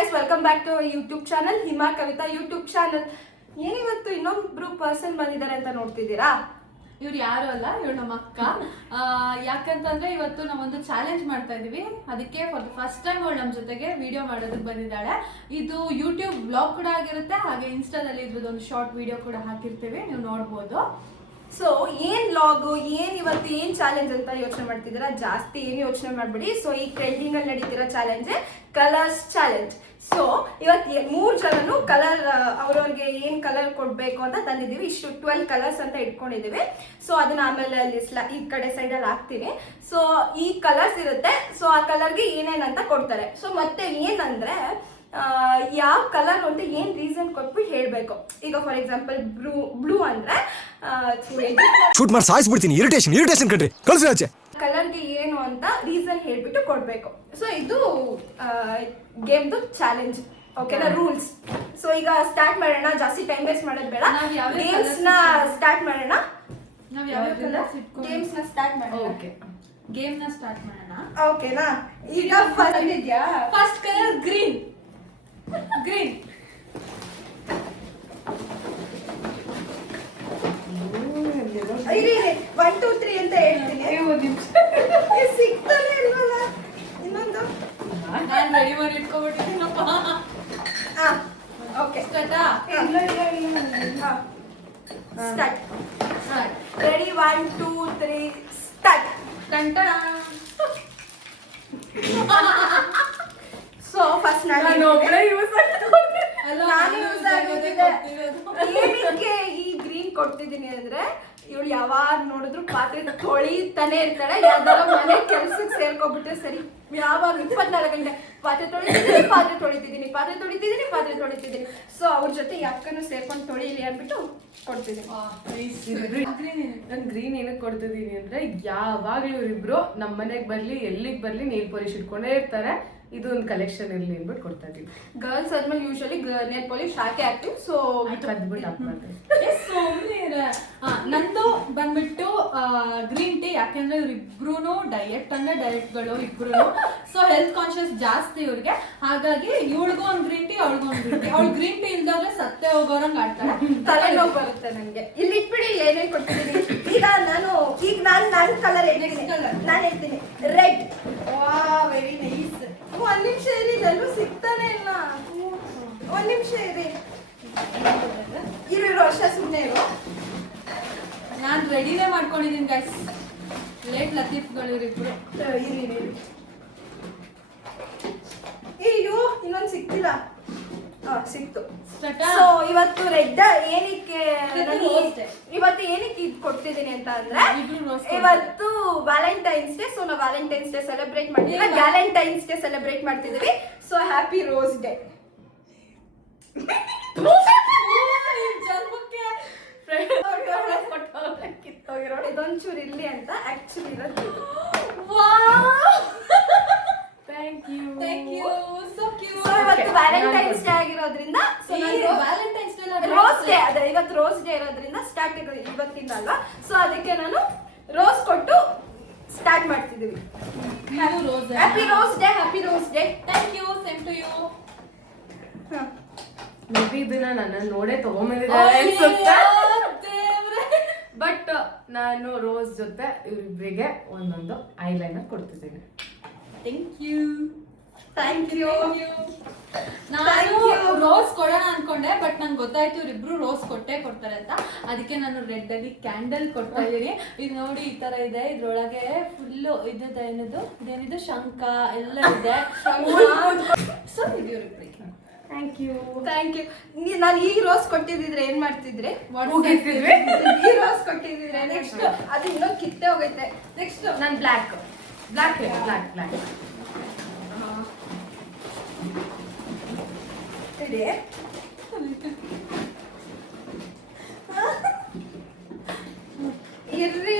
Guys, welcome back to YouTube channel Hima Kavitha YouTube channel. ಏನಿವತ್ತು ಇನ್ನೊಬ್ರು person ಬಂದಿದ್ದಾರೆ ಅಂತ ನೋಡ್ತಿದ್ದೀರಾ? ಇವ್ರು ಯಾರು ಅಲ್ಲ, ಇವ್ರು ನಮ್ಮ ಅಕ್ಕ. ಯಾಕಂತಂದ್ರೆ ಇವತ್ತು ನಾವೊಂದು ಚಾಲೆಂಜ್ ಮಾಡ್ತಾ ಇದೀವಿ. ಅದಕ್ಕೆ ಫಾರ್ ದ ಫಸ್ಟ್ ಟೈಮ್ ಅವಳು ನಮ್ಮ ಜೊತೆಗೆ ವಿಡಿಯೋ ಮಾಡೋದಕ್ಕೆ ಬಂದಿದ್ದಾಳೆ. ಇದು ಯೂಟ್ಯೂಬ್ ಬ್ಲಾಗ್ ಕೂಡ ಆಗಿರುತ್ತೆ, ಹಾಗೆ ಇನ್ಸ್ಟಾದಲ್ಲಿ ಇದ್ರದ್ದೊಂದು ಶಾರ್ಟ್ ವಿಡಿಯೋ ಕೂಡ ಹಾಕಿರ್ತೀವಿ, ನೀವು ನೋಡ್ಬೋದು. ಸೊ ಏನ್ ಲಾಗು, ಏನ್ ಇವತ್ತು ಏನ್ ಚಾಲೆಂಜ್ ಅಂತ ಯೋಚನೆ ಮಾಡ್ತಿದ್ದೀರಾ? ಜಾಸ್ತಿ ಏನು ಯೋಚನೆ ಮಾಡ್ಬಿಡಿ. ಸೊ ಈ ಟ್ರೆಂಡಿಂಗ್ ಅಲ್ಲಿ ನಡೀತಿರೋ ಚಾಲೆಂಜ್ ಕಲರ್ಸ್ ಚಾಲೆಂಜ್. ಸೊ ಇವತ್ತು 3 ಜನನು ಕಲರ್ ಅವ್ರವ್ರಿಗೆ ಏನ್ ಕಲರ್ ಕೊಡ್ಬೇಕು ಅಂತ ತಂದಿದೀವಿ. ಇಷ್ಟು 12 ಕಲರ್ಸ್ ಅಂತ ಇಟ್ಕೊಂಡಿದೀವಿ. ಸೊ ಅದನ್ನ ಆಮೇಲೆ ಅಲ್ಲಿ ಈ ಕಡೆ ಸೈಡ್ ಅಲ್ಲಿ ಹಾಕ್ತೀನಿ. ಸೊ ಈ ಕಲರ್ಸ್ ಇರುತ್ತೆ. ಸೊ ಆ ಕಲರ್ಗೆ ಏನೇನಂತ ಕೊಡ್ತಾರೆ. ಸೊ ಮತ್ತೆ ಏನಂದ್ರೆ ಯಾವ ಕಲರ್ ಅಂತ ಏನ್ ರೀಸನ್ ಕೊಟ್ಬಿಟ್ಟು ಹೇಳ್ಬೇಕು. ಈಗ ಫಾರ್ ಎಕ್ಸಾಂಪಲ್ ಬ್ಲೂ ಅಂದ್ರೆ ಶೂಟ್ ಮಾಡಿ ಸಾಯಿಸ್ಬಿಡ್ತೀನಿ. ಇರಿಟೇಷನ್ ಕಣ್ರಿ, ಕಳ್ಸಿ ಆಚೆ. ಕಲರ್ಗೆ ಏನು ಅಂತ ರೀಸನ್ ಹೇಳ್ಬಿಟ್ಟು ಕೊಡ್ಬೇಕು. ಸೊ ಇದು ಗೇಮ್ದು ಚಾಲೆಂಜ್, ಓಕೆನಾ? ರೂಲ್ಸ್. ಸೊ ಈಗ ಸ್ಟಾರ್ಟ್ ಮಾಡೋಣ, ಜಾಸ್ತಿ ಟೈಮ್ ವೇಸ್ಟ್ ಮಾಡೋದು ಬೇಡ. ಗೇಮ್ಸ್ ನ ಸ್ಟಾರ್ಟ್ ಮಾಡೋಣ. ನಾವ್ ಯಾವ ಗೇಮ್ಸ್ ನ ಸ್ಟಾರ್ಟ್ ಮಾಡೋಣ. ಓಕೆ, ಗೇಮ್ ನ ಸ್ಟಾರ್ಟ್ ಮಾಡೋಣ. ಓಕೆನಾ? ಈಗ ಫಸ್ಟ್ ಕಲರ್ ಗ್ರೀನ್. ಗ್ರೀನ್ 1 2 3 ಅಂತ ಹೇಳ್ತೀನಿ. ಸಿಗ್ತಾನೆ ಇಲ್ವಲ್ಲ ಇನ್ನೊಂದು. ನಾನು ರೆಡಿ ಮಾಡಿ ಇಟ್ಕೊಬಿಟ್ಟಿದ್ದೀನಪ್ಪ. Okay, start. Ready 1 2 3 start. So first ನಾನು ಏನಕ್ಕೆ ಈ ಗ್ರೀನ್ ಕೊಡ್ತಿದ್ದೀನಿ ಅಂದ್ರೆ, ಇವಳು ಯಾವಾಗ ನೋಡಿದ್ರು ಪಾತ್ರೆ ತೊಳಿತಾನೆ ಇರ್ತಾಳೆ. ಯಾವ್ದಾರ ಮನೆ ಕೆಲ್ಸಕ್ಕೆ ಸೇರ್ಕೊಬಿಟ್ರೆ ಸರಿ, ಯಾವಾಗ 24 ಗಂಟೆ ಪಾತ್ರೆ ತೊಳಿತಿದ್ದೀನಿ. ಸೊ ಅವ್ರ ಜೊತೆ ಯಾಕನು ಸೇರ್ಕೊಂಡು ತೊಳಿಲಿ ಅಂದ್ಬಿಟ್ಟು ಕೊಡ್ತಿದ್ದೀನಿ. ನಾನು ಗ್ರೀನ್ ಏನಕ್ಕೆ ಕೊಡ್ತಿದ್ದೀನಿ ಅಂದ್ರೆ, ಯಾವಾಗ್ಲೂ ಇವರಿಬ್ರು ನಮ್ಮ ಮನೆಗೆ ಬರ್ಲಿ ಎಲ್ಲಿಗೆ ಬರ್ಲಿ ನೇಲ್ ಪಾಲಿಶ್ ಇಟ್ಕೊಂಡೇ ಇರ್ತಾರೆ. ಇದು ಒಂದು ಕಲೆಕ್ಷನ್ ಇರ್ಲಿ ಅಂದ್ಬಿಟ್ಟು ಕೊಡ್ತಾ ಇದೀವಿ. ಗರ್ಲ್ಸ್ ಆದ್ಮೇಲೆ ಯೂಶಲಿ ನೇಲ್ ಪಾಲಿಶ್ ಹಾಕಿ ಹಾಕ್ತಿವಿ. ಸೊ ಕದ್ಬಿಟ್ಟು ಹಾಕ್ಬಾರ್ದು. ನಂದು ಬಂದ್ಬಿಟ್ಟು ಗ್ರೀನ್ ಟೀ. ಯಾಕೆಂದ್ರೆ ಇವ್ರಿಬ್ರು ಡಯಟ್ ಅಂದ್ರೆ ಡಯಟ್ಗಳು ಇಬ್ರು. ಸೊ ಹೆಲ್ತ್ ಕಾನ್ಶಿಯಸ್ ಜಾಸ್ತಿ ಇವ್ರಿಗೆ. ಹಾಗಾಗಿ ಇವಳಿಗೂ ಒಂದು ಗ್ರೀನ್ ಟೀ, ಅವಳಿಗೂ ಒಂದು ಗ್ರೀನ್ ಟೀ. ಅವಳು ಗ್ರೀನ್ ಟೀ ಇಲ್ದಾದ್ರೆ ಸತ್ತೆ ಹೋಗೋರಂಗ್ ಆಡ್ತಾಳೆ. ತಲೆನೋವು ಬರುತ್ತೆ ನನಗೆ. ಇಲ್ಲಿ ಇಟ್ಬಿಡಿ, ಏನೇನು ಕೊಡ್ತಿದ್ದೀನಿ. ಈಗ ನಾನು ನನ್ನ ಕಲರ್ ನಾನು ಹೇಳ್ತೀನಿ ರೆಡ್. ವಾ, ವೆರಿ ನೈಸ್. 1 ನಿಮಿಷ ಇರಿ, ಎಲ್ಲೂ ಸಿಗ್ತಾನೆ ಇಲ್ಲ. 1 ನಿಮಿಷ ಇರಿ ವರ್ಷ ಸುಮ್ಮನೆ ಇರು. ನಾನು ರೆಡಿನೇ ಮಾಡ್ಕೊಂಡಿದ್ದೀನಿ ಗೈಸ್. ಲೇಟ್ ಲತೀಫ್ಗಳು ಇರಿಬ್ರು. ಅಯ್ಯೋ, ಇನ್ನೊಂದು ಸಿಕ್ತಿಲ್ಲ. ಸಿಕ್ತು. ಸೊ ಇವತ್ತು ರೆಡ್ ಏನಕ್ಕೆ ಇದು ಕೊಡ್ತಿದ್ದೀನಿ ಅಂತ ಅಂದ್ರೆ, ಇವತ್ತು ವ್ಯಾಲೆಂಟೈನ್ಸ್ ಡೇ. ಸೊ ನಾವು ವ್ಯಾಲೆಂಟೈನ್ಸ್ ಡೇ ಸೆಲೆಬ್ರೇಟ್ ಮಾಡ್ತೀವಿ, ವ್ಯಾಲೆಂಟೈನ್ಸ್ ಡೇ ಸೆಲೆಬ್ರೇಟ್ ಮಾಡ್ತಿದೀವಿ. So happy rose day. ಇದೊಂಚೂರು ಇರ್ಲಿ ಅಂತ ಆಕ್ಚುಲಿ ಇರೋದು. Thank you. So cute. So ಇವತ್ತು ವ್ಯಾಲೆಂಟೈನ್ಸ್ ಡೇ ಆಗಿರೋದ್ರಿಂದ, so Valentine's Day rose day, ಅದೇ ಇವತ್ತು ರೋಸ್ ಡೇ ಇರೋದ್ರಿಂದ ಸ್ಟಾರ್ಟ್ ಇವತ್ತಿಂದ ಅಲ್ವಾ. ಸೊ ಅದಕ್ಕೆ ನಾನು ರೋಸ್ ಕೊಟ್ಟು ಸ್ಟಾರ್ಟ್ ಮಾಡ್ತಿದ್ದೀವಿ. Happy rose day, happy rose day. Thank you. Same to you. Maybe ಇದನ್ನ ನನ್ನ ನೋಡೇ ತಗೊಂಬಂದಿದ್ದಾರೆ ಅನ್ಸುತ್ತೆ. ಬಟ್ ನಾನು ರೋಸ್ ಜೊತೆ ಇವರಿಬ್ಬರಿಗೆ ಒಂದೊಂದು ಐಲೈನರ್ ಕೊಡ್ತಿದ್ದೀನಿ. Thank you. ನಾನು ರೋಸ್ ಕೊಡೋಣ ಅನ್ಕೊಂಡೆ, ಬಟ್ ನಂಗೆ ಗೊತ್ತಾಯ್ತು ಇವ್ರಿಬ್ರು ರೋಸ್ ಕೊಡ್ತಾರೆ ಅಂತ. ಅದಕ್ಕೆ ನಾನು ರೆಡ್ ಅಲ್ಲಿ ಕ್ಯಾಂಡಲ್ ಕೊಡ್ತಾ ಇದ್ದೀನಿ. ಇದು ನೋಡಿ, ಈ ತರ ಇದೆ. ಇದ್ರೊಳಗೆ ಫುಲ್ಲು ಇದೇನಿದು ಶಂಖ ಎಲ್ಲ ಇದೆ. ಸೊ ಇದು ಇವ್ರಿಬ್ರಿಗೆ. Thank you. ನಾನು ಈ ರೋಸ್ ಕೊಟ್ಟಿದ್ರೆ ಏನ್ ಮಾಡ್ತಿದ್ರೆ? ಈ ರೋಸ್ ಕೊಟ್ಟಿದ್ರೆ ನೆಕ್ಸ್ಟ್ ಅದು ಇನ್ನೊಂದು ಕಿತ್ತೆ ಹೋಗೈತೆ. ನೆಕ್ಸ್ಟ್ ನಾನು ಬ್ಲ್ಯಾಕ್ ಇದೆ. ಇರ್ರಿ,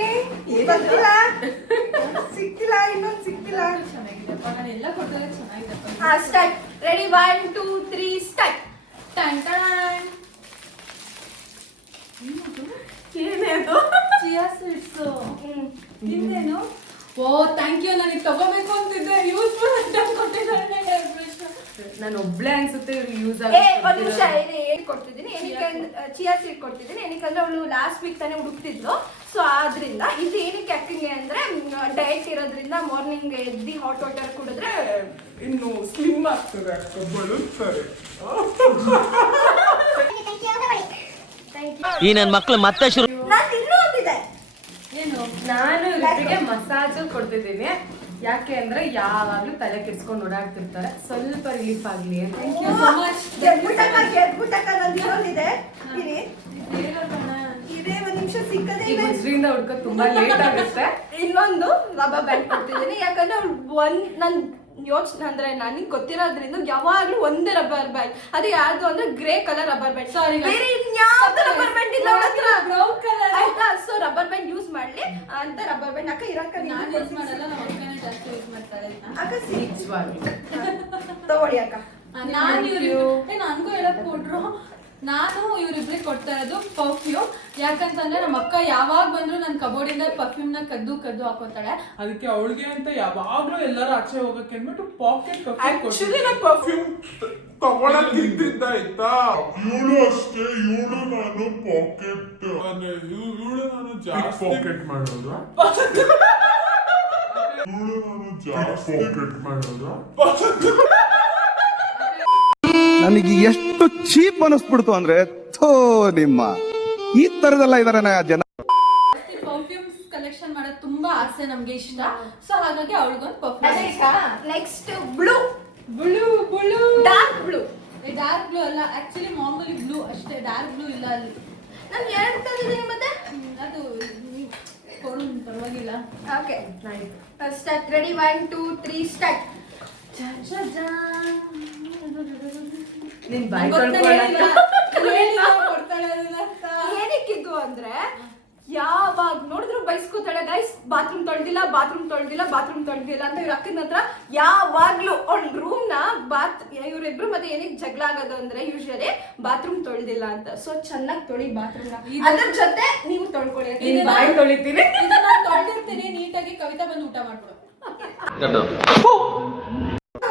ಸಿಕ್ತಿಲ್ಲ, ಇನ್ನೊಂದು ಸಿಕ್ತಿಲ್ಲ. ಚೆನ್ನಾಗಿದೆಪ್ಪ, ನಾನು ಎಲ್ಲ ಕೊಟ್ಟರೆ ಚೆನ್ನಾಗಿದೆಪ್ಪ. ಸ್ಟಾರ್ಟ್. Ready 1 2 3 start. ಏನೇದು? Chia seeds. ನಿಂದೇನು? Oh thank you. ನನಗೆ ತಗೋಬೇಕು ಅಂತಿದ್ದೆ. ಯೂಸ್ಫುಲ್ ಅಂತ ಕೊಟ್ಟಿದ್ದಾರೆ. ನಾನು ಒಬ್ಳೆ ಅನ್ಸುತ್ತೆ ಯೂಸ್ ಒಂದ್ ನಿಮಿಷ ಏನ್ ಕೊಡ್ತಿದ್ದೀನಿ, ಏನಕ್ಕೆ ಚಿಯಾ ಸೀಡ್ ಕೊಡ್ತಿದ್ದೀನಿ. ಏನಕ್ಕಂದ್ರೆ ಅವಳು ಲಾಸ್ಟ್ ವೀಕ್ ತಾನೇ ಹುಡುಕ್ತಿದ್ಲು. ಸೊ ಆದ್ರಿಂದ ಇದು ಏನಕ್ಕೆ ಅಕ್ಕಂಗೆ ಅಂದ್ರೆ ಡಯಟ್ ಇರೋದ್ರಿಂದ ಮಾರ್ನಿಂಗ್ ಎದ್ದಿ ಹಾಟ್ ವಾಟರ್ ಕುಡಿದ್ರೆ ಇನ್ನು ಸ್ಲಿಮ್ ಆಗ್ತದೆ ಅಕ್ಕ, ಬಳುತ್ತಾರೆ. ಈ ನನ್ ಮಕ್ಳು ಮತ್ತೆ ಶುರು. ನಾನು ತಿನ್ನು ಅಂತಿದ್ದೆ. ಏನು ನಾನು ಋತಿಗೆ ಮಸಾಜ್ ಕೊಡ್ತಿದ್ದೀನಿ. ಯಾಕೆ ಅಂದ್ರೆ ಯಾವಾಗ್ಲೂ ತಲೆ ಕೆಡ್ಸ್ಕೊಂಡು ಓಡಾಡ್ತಿರ್ತಾರೆ, ಸ್ವಲ್ಪ ರಿಲೀಫ್ ಆಗ್ಲಿ ಅಂತ. Thank you so much. ಗೆದ್ಬಿಟ್ಟಕ್ಕ ನಂದು ಇನ್ನೊಂದಿದೆ. ಇರಿ ಇದೇ ಒಂದ್ ನಿಮಿಷ ಸಿಕ್ಕದೇ ಈಗ ಇಲ್ಲ. ಉಜ್ರಿಂದ ಹುಡ್ಕೋದು ತುಂಬಾ ಲೇಟ್ ಆಗುತ್ತೆ. ಇನ್ನೊಂದು ರಬ್ಬರ್ ಬ್ಯಾಂಡ್ ಕೊಡ್ತಿದ್ದೀನಿ. ಯಾಕಂದ್ರೆ ಅವ್ಳು ನನ್ ಯೋಚನೆ ಅಂದ್ರೆ ನನಗೆ ಗೊತ್ತಿರೋದ್ರಿಂದ ಯಾವಾಗ್ಲೂ ಒಂದೇ ರಬ್ಬರ್ ಬ್ಯಾಂಡ್, ಅದು ಯಾವ್ದು ಅಂದ್ರೆ grey colour rubber band. Sorry, ಬೇರೆ ಇನ್ಯಾವ್ದು ರಬ್ಬರ್ ಬ್ಯಾಂಡ್ ಇಲ್ಲ ಅವಳ ಹತ್ರ. ಬ್ರೌನ್ ಕಲರ್ ಆಯ್ತಾ? ಸೊ ರಬ್ಬರ್ ಬ್ಯಾಂಡ್ ಯೂಸ್ ಮಾಡ್ಲಿ ಅಂತ ರಬ್ಬರ್ ಬ್ಯಾಂಡ್ ಅಕ್ಕ ಇರಕ್ಕ ನಾನು ಯೂಸ್ ಮಾಡಲ್ಲ, ನಮ್ಮ ಅಕ್ಕನೇ ಜಾಸ್ತಿ ಯೂಸ್ ಮಾಡ್ತಾಳೆ ಇದನ್ನ. ಅಕ್ಕ ನಿಜವಾಗ್ಲೂ ತಗೊಳ್ಳಿ ಅಕ್ಕ. ನಾನು ನನ್ಗೂ ಹೇಳಕ್ ಕೊಟ್ರು. ನಾನು ಇವ್ರಿಬ್ರಿಗೆ ಕೊಡ್ತಾ ಇರೋದು ಪರ್ಫ್ಯೂಮ್. ಯಾಕಂತಂದ್ರೆ ನಮ್ಮ ಅಕ್ಕ ಯಾವಾಗ ಬಂದ್ರು ನನ್ನ ಕಬೋರ್ಡಿಂದ ಪರ್ಫ್ಯೂಮ್ ನ ಕದ್ದು ಕದ್ದು ಹಾಕೋತಾಳೆ. ಅದಕ್ಕೆ ಅವಳಿಗೆ ಅಂತ ಯಾವಾಗ್ಲೂ ಎಲ್ಲರೂ ಆಚೆ ಹೋಗಕ್ಕೆ ಅಂದ್ಬಿಟ್ಟು ಪಾಕೆಟ್ Actually ನಾನು ಪರ್ಫ್ಯೂಮ್ ತಗೊಳಕ್ ಇದ್ದಿದ್ದ ಆಯ್ತಾ. ಇವಳು ಅಷ್ಟೇ, ಇವಳು ನಾನು ಪಾಕೆಟ್ ಇವಳು ನಾನು ಜಾಸ್ತಿ ಪಾಕೆಟ್ ಮಾಡೋದು, ಇವಳು ನಾನು ಜಾಸ್ತಿ ಪಾಕೆಟ್ ಮಾಡೋದು. ನನಗೆ ಎಷ್ಟು ಚೀಪ್ ಅನಿಸ್ಬಿಡ್ತು ಅಂದ್ರೆ ಥೋ ನಿಮ್ಮ ಈ ತರದೆಲ್ಲ ಇದಾರೆ ಜನ. ಪರ್ಫ್ಯೂಮ್ಸ್ ಕಲೆಕ್ಷನ್ ಮಾಡೋದು ತುಂಬಾ ಆಸೆ, ನಮ್ಗೆ ಇಷ್ಟ. ಸೊ ಹಾಗಾಗಿ ಅವಳಿಗೊಂದು perfume. Next blue blue blue dark blue. Dark blue ಅಲ್ಲ, ಆಕ್ಚುಲಿ ಮಾಮೂಲಿ ಬ್ಲೂ ಅಷ್ಟೇ, ಡಾರ್ಕ್ ಬ್ಲೂ ಇಲ್ಲ ಅಲ್ಲಿ. ನಾನು ಎರಡು ತಂದಿದ್ದೀನಿ ಮತ್ತೆ. ಅದು ನೀವು ಕೊಡು, ಪರವಾಗಿಲ್ಲ. Okay start. Ready 1 2 3 start. ನಿನ್ ಬಾಯ್ ಏನಕ್ಕಿದ್ದು ಅಂದ್ರೆ ಯಾವಾಗ ನೋಡಿದ್ರು ಬೈಸ್ಕೋತಾಳೆ, ಗೈಸ್ ಬಾತ್ರೂಮ್ ತೊಳ್ದಿಲ್ಲ ಬಾತ್ರೂಮ್ ತೊಳ್ದಿಲ್ಲ ಬಾತ್ರೂಮ್ ತೊಳ್ದಿಲ್ಲ ಅಂತ. ಇವ್ರ ಅಕ್ಕನ ಹತ್ರ ಯಾವಾಗ್ಲೂ ಅವ್ಳ ರೂಮ್ ನ ಇವ್ರಿಬ್ರು ಮತ್ತೆ ಏನಕ್ಕೆ ಜಗಳ ಆಗೋದು ಅಂದ್ರೆ ಯೂಶಲಿ ಬಾತ್ರೂಮ್ ತೊಳ್ದಿಲ್ಲ ಅಂತ. ಸೊ ಚೆನ್ನಾಗಿ ತೊಳಿ ಬಾತ್ರೂಮ್ ಅದ್ರ ಜೊತೆ ನೀವು ತೊಳ್ಕೊಳ್ಳಿ. ನಿನ್ ಬಾಯ್ ತೊಳಿತೀನಿ. ಇದನ್ನ ತೊಳೆದಿರ್ತೀನಿ ನೀಟಾಗಿ. ಕವಿತಾ ಬಂದು ಊಟ ಮಾಡ್ಬಿಡು.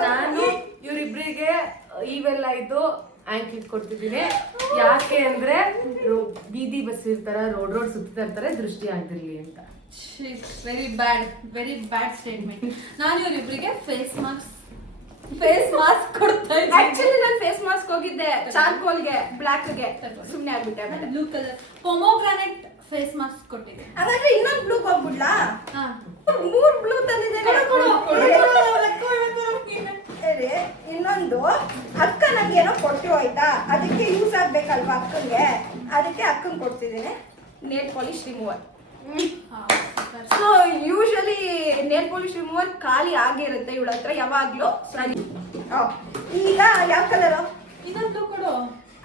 ನಾನು ಇವರಿಬ್ರಿಗೆ ಇವೆಲ್ಲ ಇದು ಆಂಕ್ಲಿಟ್ ಕೊಡ್ತಿದ್ದೀನಿ. ಯಾಕೆ ಅಂದ್ರೆ ಬೀದಿ ಬಸ್ ಇರ್ತಾರ, ರೋಡ್ ಸುತ್ತಾ ಇರ್ತಾರೆ, ದೃಷ್ಟಿ ಆಗ್ತಿರ್ಲಿ ಅಂತ. Very bad statement. ನಾನು ಇವರಿಬ್ರಿಗೆ ಫೇಸ್ ಮಾಸ್ಕ್ ಕೊಡ್ತಾ ಇದ್ದೀನಿ. ಆಕ್ಚುಲಿ ನಾನು ಫೇಸ್ ಮಾಸ್ಕ್ ಹೋಗಿದ್ದೆ ಚಾರ್ಕೋಲ್ಗೆ, ಬ್ಲಾಕ್ಗೆ, ಸುಮ್ಮನೆ ಆಗ್ಬಿಟ್ಟೆ. Blue colour pomegranate face mask ಕೊಟ್ಟಿದ್ದೆ. ಹಾಗಾದ್ರೆ ಇನ್ನೊಂದು ಬ್ಲೂ ಹೋಗ್ಬಿಡ್ಲಾ? ಹಾ, 3 ಬ್ಲೂ ತಂದಿದ್ದೇನೆ. ಇನ್ನೊಂದು ಅಕ್ಕ ನಂಗೆ ಏನೋ ಕೊಟ್ಟು ಆಯ್ತಾ, ಅದಕ್ಕೆ ಯೂಸ್ ಆಗ್ಬೇಕಲ್ವಾ ಅಕ್ಕಂಗೆ, ಅದಕ್ಕೆ ಅಕ್ಕಂಗೆ ಕೊಡ್ತಿದ್ದೀನಿ. Nail polish remover. So usually nail polish remover ಖಾಲಿ ಆಗಿರುತ್ತೆ ಇವಳ ಹತ್ರ ಯಾವಾಗ್ಲೂ. ಈಗ ಯಾವ ಕಲರ್? ಇನ್ನೊಂದು ಬ್ಲೂ ಕೊಡು.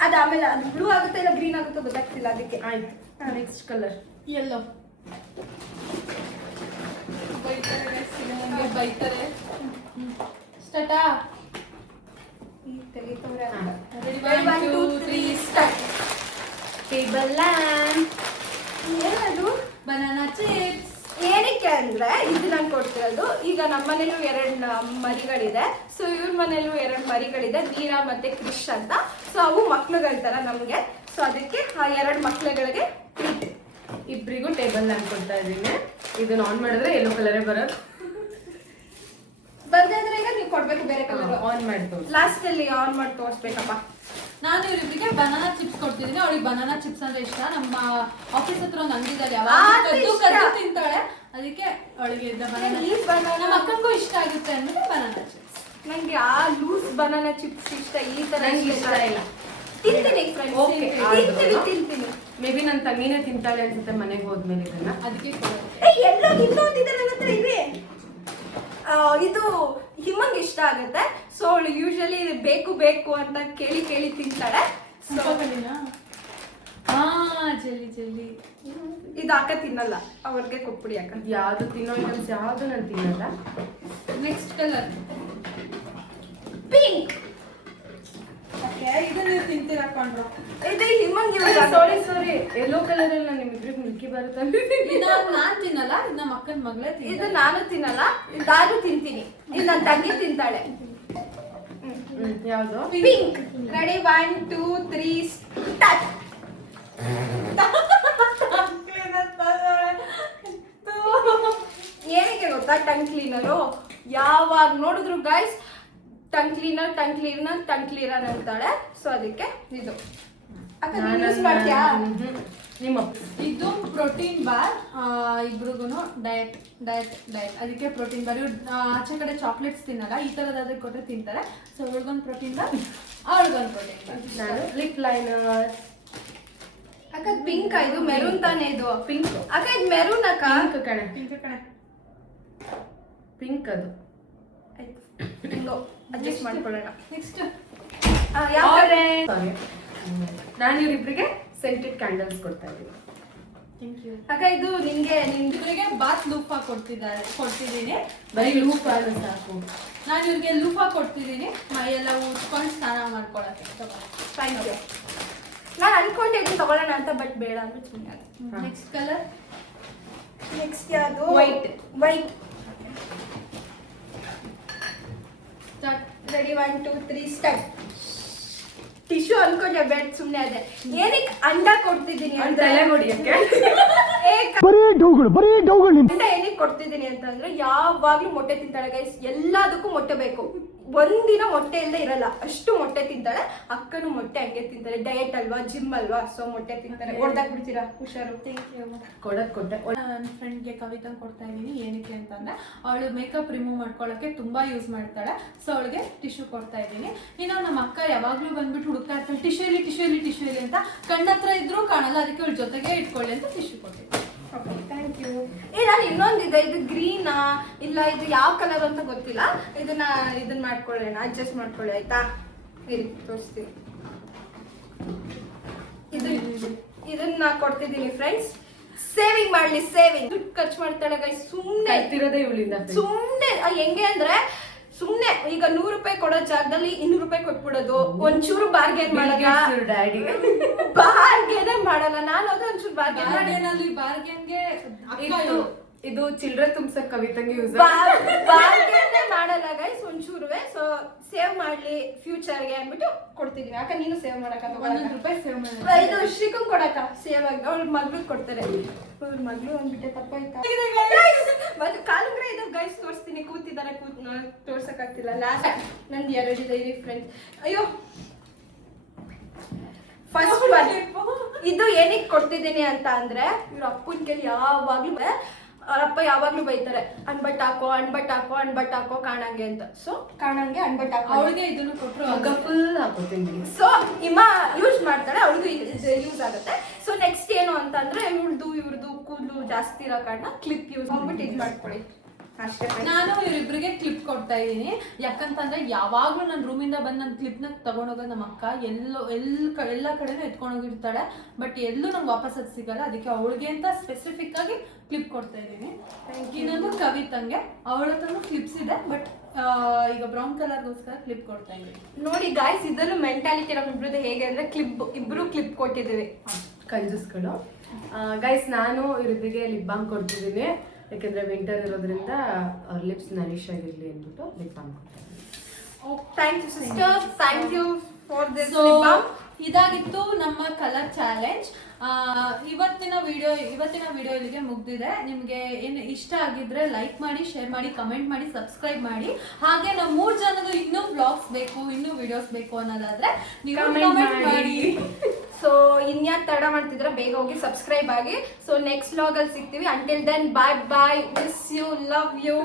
ಅದು ಆಮೇಲೆ ಅದು ಬ್ಲೂ ಆಗುತ್ತೆ ಇಲ್ಲ ಗ್ರೀನ್ ಆಗುತ್ತೋ ಗೊತ್ತಾಗ್ತಿಲ್ಲ, ಅದಕ್ಕೆ. ಆಯ್ತು, ನೆಕ್ಸ್ಟ್ ಕಲರ್ ಎಲ್ಲೋ. ಬೈತಾರೆ. ಸ್ಟಾರ್ಟಾ? Ready, 1 2 3 start. Table lamp. ಏನದು? Banana chips. ಏನಕ್ಕೆ ಅಂದ್ರೆ ಇದು ನಾನು ಕೊಡ್ತಿರೋದು. ಈಗ ನಮ್ಮ ಮನೇಲೂ 2 ಮರಿಗಳಿದೆ. ಸೊ ಇವ್ರ ಮನೇಲೂ 2 ಮರಿಗಳಿದೆ, ಮೀರಾ ಮತ್ತೆ ಕ್ರಿಶ್ ಅಂತ. ಸೊ ಅವು ಮಕ್ಳುಗಳ ತರ ನಮ್ಗೆ. ಸೊ ಅದಕ್ಕೆ ಆ 2 ಮಕ್ಳುಗಳಿಗೆ ಇಬ್ರಿಗೂ ಟೇಬಲ್ ಲ್ಯಾಂಪ್ ಕೊಡ್ತಾ ಇದ್ದೀನಿ. ಇದನ್ನ ಆನ್ ಮಾಡಿದ್ರೆ ಯೆಲ್ಲೋ ಕಲರೇ ಬರೋದು. ಬರ್ದೇ ಇದ್ರೆ ಈಗ ನೀವು ಕೊಡ್ಬೇಕು ಬೇರೆ ಕಲರ್. ಆನ್ ಮಾಡಿ ಲಾಸ್ಟ್ ಅಲ್ಲಿ ಆನ್ ಮಾಡಿ ತೋರಿಸ್ಬೇಕಪ್ಪ. ನಾನು ಇವರಿಬ್ರಿಗೆ ಬನಾನಾ ಚಿಪ್ಸ್ ಕೊಡ್ತಿದ್ದೀನಿ. ಅವಳಿಗೆ ಬನಾನಾ ಚಿಪ್ಸ್ ಅಂದ್ರೆ ಇಷ್ಟ. ನಮ್ಮ ಆಫೀಸ್ ಹತ್ರ ಒಂದು ಅಂಗಡಿ ಇದೆ, ಕದ್ದು ತಿಂತಾಳೆ. ಅದಕ್ಕೆ ಅವಳಿಗೆ ನಮ್ಮ ಅಕ್ಕಂಗೂ ಇಷ್ಟ ಆಗುತ್ತೆ ಅಂದ್ರೆ ಬನಾನಾ ಚಿಪ್ಸ್. ನಂಗೆ ಆ ಲೂಸ್ ಬನಾನಾ ಚಿಪ್ಸ್ ಇಷ್ಟ, ಈ ತರ ಇಷ್ಟ ಇಲ್ಲ. ತಿಂತೀನಿ friends. Okay, ತಿಂತೀನಿ. ಮೇ ಬಿ ನನ್ನ ತಂಗಿನೇ ತಿಂತಾಳೆ ಅನ್ಸುತ್ತೆ ಮನೆಗೆ ಹೋದ್ಮೇಲೆ ಇದನ್ನ. ಅದಕ್ಕೆ ಎಲ್ಲೋ ಇನ್ನೊಂದಿದೆ ನನ್ನ ಹತ್ರ ಇದೆ. ಇದು ಹಿಮಂಗ್ ಇಷ್ಟ ಆಗುತ್ತೆ. ಸೊ ಅವಳು ಯೂಶಲಿ ಬೇಕು ಬೇಕು ಅಂತ ಕೇಳಿ ಕೇಳಿ ತಿಂತಾಳೆ. ಸೊ ಜಲ್ಲಿ ಜಲ್ಲಿ ಇದು ಅಕ್ಕ ತಿನ್ನಲ್ಲ, ಅವ್ರಿಗೆ ಕೊಟ್ಬಿಡಿ ಅಕ್ಕ. ಯಾವ್ದು ತಿನ್ನೋ ಐಟಮ್ಸ್ ಯಾವ್ದು ನಾನು ತಿನ್ನಲ್ಲ. Next colour pink. ಇದು ನೀವು ತಿಂತೀರಾ ಕೊಂಡ್ರು. ಇದು ಹಿಮಂಗ್ ಸಾರಿ ಯೆಲ್ಲೋ ಕಲರ್ ಅಲ್ಲಿ ನಾನು ನಿಮ್ಮಿಬ್ರಿಗೆ ಮಿಲ್ಕಿ ಬರುತ್ತೆ. ನಾನ್ ತಿನ್ನಲ್ಲ, ಇದು ನಮ್ಮ ಅಕ್ಕನ ಮಗಳೇ ಇದು ನಾನು ತಿನ್ನಲ್ಲ, ನಾನು ತಿಂತೀನಿ. ಇದು ನನ್ನ ತಂಗಿ ತಿಂತಾಳೆ. ಯಾವ್ದು? ಪಿಂಕ್. Ready 1 2 3 start. ಏನಕ್ಕೆ ಗೊತ್ತಾ ಟಂಗ್ ಕ್ಲೀನರು ಯಾವಾಗ ನೋಡಿದ್ರು ಗೈಸ್ ಟಂಗ್ ಕ್ಲೀನರ್ ಅಂತಾಳೆ. ಸೊ ಅದಕ್ಕೆ ಇದು ಅಕ್ಕ ಯೂಸ್ ಮಾಡ್ತೀಯಾ? ನಿಮ್ಮ ಇದು ಪ್ರೋಟೀನ್ ಬಾರ್. ಇಬ್ರಿಗೂ ಡಯಟ್ ಅದಕ್ಕೆ ಪ್ರೋಟೀನ್ ಬಾರ್. ಇವ್ರು ಆಚೆ ಕಡೆ ಚಾಕ್ಲೇಟ್ಸ್ ತಿನ್ನಲ್ಲ, ಈ ತರದಾದ್ರೆ ಕೊಟ್ಟರೆ ತಿಂತಾರೆ. ಸೊ ಅವ್ರಿಗೊಂದು ಪ್ರೋಟೀನ್ ಬಾರ್, ಅವ್ರಿಗೊಂದು ಪ್ರೋಟೀನ್ ಬಾರ್. ನಾನು ಲಿಪ್ ಲೈನರ್. ಅಕ್ಕ ಪಿಂಕ್ ಇದು ಮೆರೂನ್ ತಾನೇ ಇದು? ಪಿಂಕ್ ಅಕ್ಕ ಇದು ಮೆರೂನ್ ಅಕ್ಕ. ಪಿಂಕ್ ಕಣೆ, ಪಿಂಕ್ ಅದು. ಹಿಂಗೋ ಅಡ್ಜಸ್ಟ್ ಮಾಡ್ಕೊಳ್ಳೋಣ. ನೆಕ್ಸ್ಟ್ ಯಾವ ಸಾರಿ, ನಾನು ಇವರಿಬ್ರಿಗೆ ಸೆಂಟೆಡ್ ಕ್ಯಾಂಡಲ್ಸ್ ಕೊಡ್ತಾ ಇದ್ದೀನಿ. ಥ್ಯಾಂಕ್ ಯು ಅಕ್ಕ ಇದು ನಿಮ್ಗೆ ಇವ್ರಿಗೆ ಬಾತ್ ಲೂಫಾ ಕೊಡ್ತಿದ್ದೀನಿ. ಬರೀ ಲೂಪ್ ಆದ್ರೆ ಸಾಕು. ನಾನು ಇವ್ರಿಗೆ ಲೂಫಾ ಕೊಡ್ತಿದ್ದೀನಿ, ಮೈಯೆಲ್ಲ ಉಜ್ಕೊಂಡು ಸ್ನಾನ ಮಾಡ್ಕೊಳಕ್ಕೆ. Thank you. ನಾನು ಅನ್ಕೊಂಡಿದ್ದೀನಿ ತಗೊಳ್ಳೋಣ ಅಂತ, ಬಟ್ ಬೇಡ ಅಂದ್ರೆ ಸುಮ್ಮನೆ ಅದು. ನೆಕ್ಸ್ಟ್ ಕಲರ್ ನೆಕ್ಸ್ಟ್ ಯಾವುದು? White. White. Start. Ready 1 2 3 start. Tissue ಅನ್ಕೊಂಡೆ, ಬೇಡ ಸುಮ್ಮನೆ ಅದೇ. ಏನಕ್ಕೆ ಅಂಡ ಕೊಡ್ತಿದ್ದೀನಿ ಅವ್ನ್ ಅಂದ್ರೆ ತಲೆ ಹೊಡಿಯಕ್ಕೆ. ಅಂಡ ಏನಕ್ಕೆ ಕೊಡ್ತಿದ್ದೀನಿ ಅಂತಂದ್ರೆ ಯಾವಾಗ್ಲೂ ಮೊಟ್ಟೆ ತಿಂತಾಳೆ ಗೈಸ್. ಎಲ್ಲದಕ್ಕೂ ಮೊಟ್ಟೆ ಬೇಕು. ಒಂದಿನ ಮೊಟ್ಟೆ ಇಲ್ಲದೆ ಇರಲ್ಲ, ಅಷ್ಟು ಮೊಟ್ಟೆ ತಿಂತಾಳೆ. ಅಕ್ಕನು ಮೊಟ್ಟೆ ಹಂಗೆ ತಿಂತಾರೆ, ಡಯಟ್ ಅಲ್ವಾ, ಜಿಮ್ ಅಲ್ವಾ, ಸೊ ಮೊಟ್ಟೆ ತಿಂತಾರೆ. ಹೊಡ್ದಾಕ್ ಬಿಡ್ತೀರಾ? ಹುಷಾರು. Thank you. ಕೊಟ್ಟೆ. ನನ್ನ ಫ್ರೆಂಡ್ಗೆ ಕವಿತಾ ಕೊಡ್ತಾ ಇದ್ದೀನಿ. ಏನಕ್ಕೆ ಅಂತಂದ್ರೆ ಅವಳು ಮೇಕಪ್ ರಿಮೂವ್ ಮಾಡ್ಕೊಳ್ಳೋಕ್ಕೆ ತುಂಬಾ ಯೂಸ್ ಮಾಡ್ತಾಳೆ. ಸೊ ಅವಳಿಗೆ ಟಿಶ್ಯೂ ಕೊಡ್ತಾ ಇದ್ದೀನಿ. ಇನ್ನು ನಮ್ಮ ಅಕ್ಕ ಯಾವಾಗಲೂ ಬಂದ್ಬಿಟ್ಟು ಹುಡುಕ್ತಾ ಇರ್ತಾಳೆ ಟಿಶ್ಯೂ ಇಲ್ಲಿ ಅಂತ. ಕಣ್ಣತ್ರ ಇದ್ರೂ ಕಾಣಲ್ಲ, ಅದಕ್ಕೆ ಅವಳ ಜೊತೆಗೆ ಇಟ್ಕೊಳ್ಳಿ ಅಂತ ಟಿಶ್ಯೂ ಕೊಟ್ಟಿದ್ದೀನಿ. Thank you. ನಾನು ಇನ್ನೊಂದಿದೆ, ಇದು ಗ್ರೀನಾ ಇಲ್ಲ ಇದು ಯಾವ ಕಲರ್ ಅಂತ ಗೊತ್ತಿಲ್ಲ. ಇದನ್ನ ಮಾಡ್ಕೊಳ್ಳೋಣ, ಅಡ್ಜಸ್ಟ್ ಮಾಡ್ಕೊಳ್ಳಿ ಆಯ್ತಾ? ಇರಿ ತೋರಿಸ್ತೀನಿ. ಇದನ್ನ ಕೊಡ್ತಿದ್ದೀನಿ ಫ್ರೆಂಡ್ಸ್. ಸೇವಿಂಗ್ ಮಾಡ್ಲಿ, ಸೇವಿಂಗ್. ದುಡ್ಡು ಖರ್ಚು ಮಾಡ್ತಾಳೆ ಗೈಸ್, ಸುಮ್ಮನೆ ಕಲ್ತಿರೋದೇ ಇವಳಿಂದ. ಸುಮ್ಮನೆ ಹೆಂಗೆ ಅಂದ್ರೆ ಸುಮ್ಮನೆ ಈಗ 100 ರೂಪಾಯಿ ಕೊಡೋ ಜಾಗದಲ್ಲಿ 200 ರೂಪಾಯಿ ಕೊಟ್ಬಿಡೋದು. ಒಂಚೂರು ಬಾರ್ಗೇನ್ ಮಾಡಲ್ಲ, ಡ್ಯಾಡಿ ಬಾರ್ಗೇನೇ ಮಾಡಲ್ಲ. ನಾನು ಅದು ಒಂಚೂರು ಬಾರ್ಗೇನ್ಗೆ ಇದು ಚಿಲ್ಡ್ರೆ ತುಂಬ್ಸಕ್ ಕವಿತಂಗೆ ಯೂಸ್. ಬಾರ್ಗೇನೇ ಮಾಡಲ್ಲ ಗೈಸ್ ಒಂಚೂರುವೆ. ಸೊ ಸೇವ್ ಮಾಡ್ಲಿ ಫ್ಯೂಚರ್ಗೆ ಅಂದ್ಬಿಟ್ಟು ಕೊಡ್ತಿದೀನಿ. ಯಾಕ ನೀನು ಸೇವ್ ಮಾಡಕ? 1 ರೂಪಾಯಿ ಸೇವ್ ಮಾಡಿ. ಇದು ಶ್ರೀಕಂಗ್ ಕೊಡಕ ಸೇವ್ ಆಗಿ ಅವ್ಳ ಮಗಳು ಕೊಡ್ತಾರೆ. ಅವ್ರ ಮಗಳು ಅಂದ್ಬಿಟ್ಟೆ ತಪ್ಪಾಯ್ತಾ? ಮತ್ತೆ ಕಾಲುಂಗ್ರೆ ಇದು ಗೈಸ್ ತೋರಿಸ್ತೀನಿ. ಕೂತಿದ್ದಾರೆ, ತೋರ್ಸಕ್ ಆಗ್ತಿಲ್ಲ. ಲಾಸ್ಟ್ ನಂದು 2 ಇದೆ ಫ್ರೆಂಡ್ಸ್. ಅಯ್ಯೋ ಫಸ್ಟ್ ಒನ್. ಇದು ಏನಕ್ಕೆ ಕೊಡ್ತಿದ್ದೀನಿ ಅಂತ ಅಂದ್ರೆ ಇವ್ರ ಅಪ್ಪನ ಕೈಲಿ ಯಾವಾಗ್ಲೂ ಅವ್ರಪ್ಪ ಯಾವಾಗ್ಲೂ ಬೈತಾರೆ, ಅನ್ಬಟ್ ಹಾಕೋ ಕಾಣಂಗೆ ಅಂತ. ಸೊ ಕಾಣಂಗೆ ಅನ್ಬಟ್ ಹಾಕೋ. ಅವಳಿಗೆ ಇದನ್ನು ಕೊಟ್ಟರು ಮಗ ಫುಲ್ ಹಾಕೋತೀನಿ. ಸೊ ಇಮ್ಮ ಯೂಸ್ ಮಾಡ್ತಾಳೆ, ಅವಳಿಗೂ ಯೂಸ್ ಆಗುತ್ತೆ. ಸೊ ನೆಕ್ಸ್ಟ್ ಏನು ಅಂತ ಅಂದ್ರೆ ಇವ್ರದ್ದು ಕೂದಲು ಜಾಸ್ತಿ ಇರೋ ಕಾರಣ ಕ್ಲಿಪ್ ಯೂಸ್ ಮಾಡ್ಬಿಟ್ಟು ಇದು ಮಾಡ್ಕೊಳ್ಳಿ ಅಷ್ಟೇ. ನಾನು ಇವರಿಬ್ರಿಗೆ ಕ್ಲಿಪ್ ಕೊಡ್ತಾ ಇದ್ದೀನಿ. ಯಾಕಂತಂದ್ರೆ ಯಾವಾಗ್ಲೂ ನನ್ನ ರೂಮಿಂದ ಬಂದು ನನ್ನ ಕ್ಲಿಪ್ನ ತಗೊಂಡೋಗೋದು ನಮ್ಮ ಅಕ್ಕ ಎಲ್ಲ ಕಡೆನೂ ಎತ್ಕೊಂಡೋಗಿರ್ತಾಳೆ. ಬಟ್ ಎಲ್ಲೂ ನಂಗೆ ವಾಪಸ್ ಅದು ಸಿಗಲ್ಲ. ಅದಕ್ಕೆ ಅವಳಿಗೆ ಅಂತ ಸ್ಪೆಸಿಫಿಕ್ ಆಗಿ ಕ್ಲಿಪ್ ಕೊಡ್ತಾ ಇದ್ದೀನಿ. ಇನ್ನೊಂದು ಕವಿತಂಗೆ ಅವಳ ಹತ್ರನೂ ಕ್ಲಿಪ್ಸ್ ಇದೆ, ಬಟ್ ಈಗ ಬ್ರೌನ್ ಕಲರ್ಗೋಸ್ಕರ ಕ್ಲಿಪ್ ಕೊಡ್ತಾ ಇದ್ದೀನಿ. ನೋಡಿ ಗಾಯ್ಸ್, ಇದನ್ನು ಮೆಂಟಾಲಿಟಿ ನಮ್ಮಿಬ್ರದ್ದು ಹೇಗೆ ಅಂದ್ರೆ ಇಬ್ರು ಕ್ಲಿಪ್ ಕೊಟ್ಟಿದ್ದೀವಿ. ಕಂಜೂಸ್ಗಳು. ಗೈಸ್, ನಾನು ಇವರಿಬ್ರಿಗೆ ಲಿಪ್ ಬಾಮ್ ಕೊಡ್ತಿದ್ದೀನಿ. ಯಾಕೆಂದ್ರೆ ವಿಂಟರ್ ಇರೋದ್ರಿಂದ ಅವ್ರ ಲಿಪ್ಸ್ ನರಿಶ್ ಆಗಿರ್ಲಿ ಅಂದ್ಬಿಟ್ಟು ಲಿಪ್ ಬಾಮ್ ಕೊಡ್ತೀನಿ. Thank you sister, thank you for this. ಇದಾಗಿತ್ತು ನಮ್ಮ ಕಲರ್ ಚಾಲೆಂಜ್. ಇವತ್ತಿನ ವಿಡಿಯೋ ಇಲ್ಲಿಗೆ ಮುಗ್ದಿದೆ. ನಿಮಗೆ ಏನು ಇಷ್ಟ ಆಗಿದ್ರೆ ಲೈಕ್ ಮಾಡಿ, ಶೇರ್ ಮಾಡಿ, ಕಮೆಂಟ್ ಮಾಡಿ, ಸಬ್ಸ್ಕ್ರೈಬ್ ಮಾಡಿ. ಹಾಗೆ ನಾವು 3 ಜನದು ಇನ್ನೂ ವ್ಲಾಗ್ಸ್ ಬೇಕು, ಇನ್ನೂ ವಿಡಿಯೋಸ್ ಬೇಕು ಅನ್ನೋದಾದ್ರೆ ನೀವು ಕಮೆಂಟ್ ಮಾಡಿ. ಸೊ ಇನ್ಯಾಕೆ ತಡ ಮಾಡ್ತಿದ್ರೆ ಬೇಗ ಹೋಗಿ ಸಬ್ಸ್ಕ್ರೈಬ್ ಆಗಿ. ಸೊ ನೆಕ್ಸ್ಟ್ ವ್ಲಾಗ್ ಅಲ್ಲಿ ಸಿಗ್ತೀವಿ. Until then bye bye, miss you, love you.